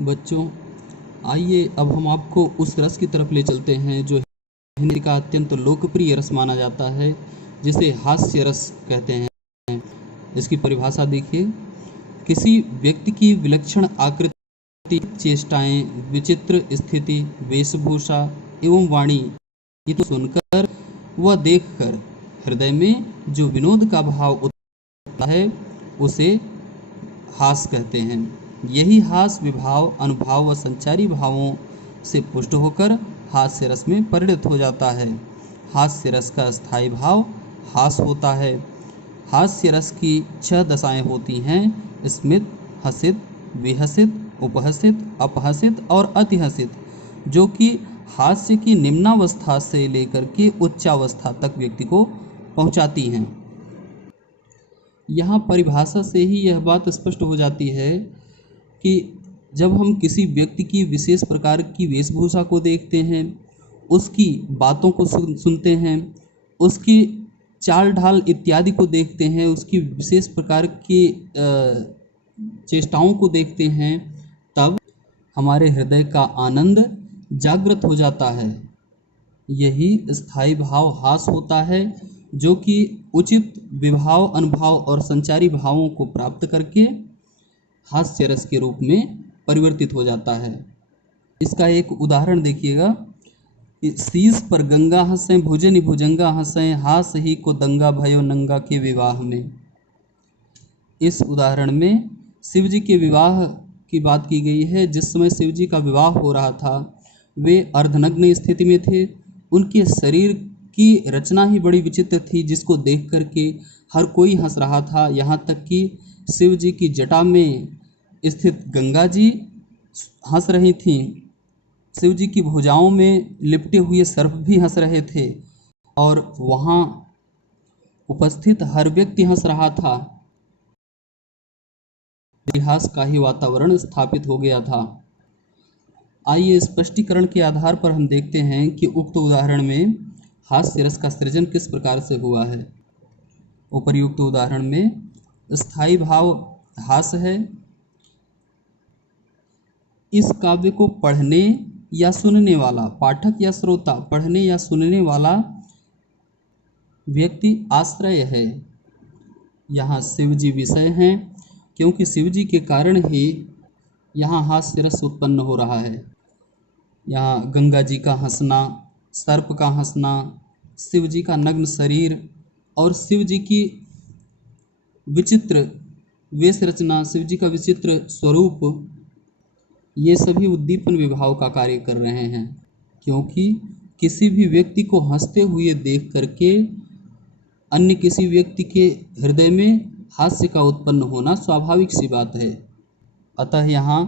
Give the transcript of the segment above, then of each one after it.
बच्चों, आइए अब हम आपको उस रस की तरफ ले चलते हैं जो हिंदी का अत्यंत लोकप्रिय रस माना जाता है, जिसे हास्य रस कहते हैं। इसकी परिभाषा देखिए। किसी व्यक्ति की विलक्षण आकृति, चेष्टाएं, विचित्र स्थिति, वेशभूषा एवं वाणी ये तो सुनकर व देखकर हृदय में जो विनोद का भाव उठता है उसे हास कहते हैं। यही हास विभाव, अनुभाव व संचारी भावों से पुष्ट होकर हास्य रस में परिणत हो जाता है। हास्य रस का स्थायी भाव हास होता है। हास्य रस की 6 दशाएं होती हैं: स्मित, हसित, विहसित, उपहसित, अपहसित और अतिहसित, जो कि हास्य की निम्नावस्था से लेकर के उच्चावस्था तक व्यक्ति को पहुंचाती हैं। यहाँ परिभाषा से ही यह बात स्पष्ट हो जाती है कि जब हम किसी व्यक्ति की विशेष प्रकार की वेशभूषा को देखते हैं, उसकी बातों को सुनते हैं, उसकी चाल ढाल इत्यादि को देखते हैं, उसकी विशेष प्रकार की चेष्टाओं को देखते हैं, तब हमारे हृदय का आनंद जागृत हो जाता है। यही स्थायी भाव हास होता है, जो कि उचित विभाव, अनुभाव और संचारी भावों को प्राप्त करके हास्य रस के रूप में परिवर्तित हो जाता है। इसका एक उदाहरण देखिएगा। शीस पर गंगा हंसें, भुजनि भुजंगा हंसें, हास ही को दंगा भयो नंगा के विवाह में। इस उदाहरण में शिव जी के विवाह की बात की गई है। जिस समय शिव जी का विवाह हो रहा था, वे अर्धनग्न स्थिति में थे। उनके शरीर की रचना ही बड़ी विचित्र थी, जिसको देख करके हर कोई हंस रहा था। यहाँ तक कि शिव जी की जटा में स्थित गंगा जी हंस रही थीं। शिव जी की भुजाओं में लिपटे हुए सर्प भी हंस रहे थे और वहाँ उपस्थित हर व्यक्ति हंस रहा था। इतिहास का ही वातावरण स्थापित हो गया था। आइए स्पष्टीकरण के आधार पर हम देखते हैं कि उक्त उदाहरण में हास्य रस का सृजन किस प्रकार से हुआ है। उपर्युक्त उदाहरण में स्थायी भाव हास है। इस काव्य को पढ़ने या सुनने वाला पाठक या श्रोता, पढ़ने या सुनने वाला व्यक्ति आश्रय है। यहाँ शिव जी विषय हैं, क्योंकि शिव जी के कारण ही यहाँ हास्य रस उत्पन्न हो रहा है। यहाँ गंगा जी का हंसना, सर्प का हंसना, शिव जी का नग्न शरीर और शिव जी की विचित्र वेश रचना, शिव जी का विचित्र स्वरूप, ये सभी उद्दीपन विभाव का कार्य कर रहे हैं। क्योंकि किसी भी व्यक्ति को हंसते हुए देख करके अन्य किसी व्यक्ति के हृदय में हास्य का उत्पन्न होना स्वाभाविक सी बात है। अतः यहाँ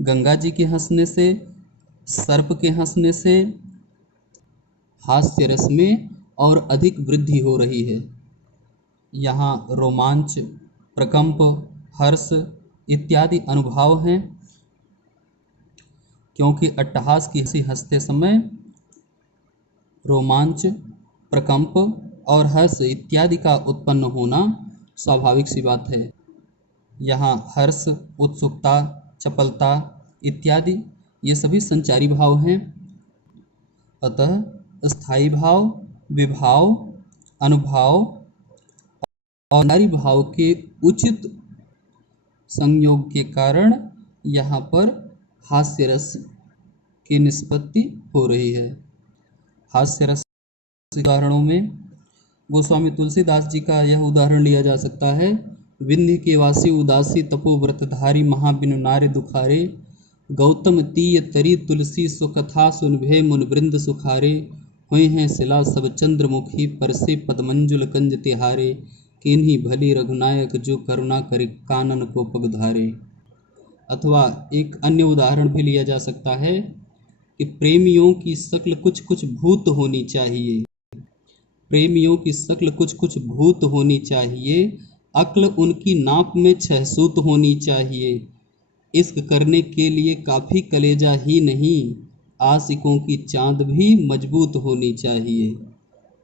गंगा जी के हंसने से, सर्प के हंसने से हास्य रस में और अधिक वृद्धि हो रही है। यहाँ रोमांच, प्रकंप, हर्ष इत्यादि अनुभाव हैं, क्योंकि अट्टहास की हंसी हंसते समय रोमांच, प्रकंप और हर्ष इत्यादि का उत्पन्न होना स्वाभाविक सी बात है। यहाँ हर्ष, उत्सुकता, चपलता इत्यादि ये सभी संचारी भाव हैं। अतः स्थायी भाव, विभाव, अनुभाव और नारी भाव के उचित संयोग के कारण यहाँ पर हास्य रस की निष्पत्ति हो रही है। हास्य रस उदाहरणों में गोस्वामी तुलसीदास जी का यह उदाहरण लिया जा सकता है। विंध्य के वासी उदासी तपोव्रतधारी, महाबिनु नारे दुखारे, गौतम तीय तरी तुलसी सुकथा सुन भे मुन वृंद सुखारे, हुए हैं शिला सब चंद्रमुखी, परसे पदमंजुल कंज तिहारे, किन्हीं भली रघुनायक जो करुणा करि कानन को पगधारे। अथवा एक अन्य उदाहरण भी लिया जा सकता है कि प्रेमियों की शक्ल कुछ कुछ भूत होनी चाहिए, प्रेमियों की शक्ल कुछ कुछ भूत होनी चाहिए, अक्ल उनकी नाप में 6 सूत होनी चाहिए, इश्क करने के लिए काफ़ी कलेजा ही नहीं, आशिकों की चांद भी मजबूत होनी चाहिए।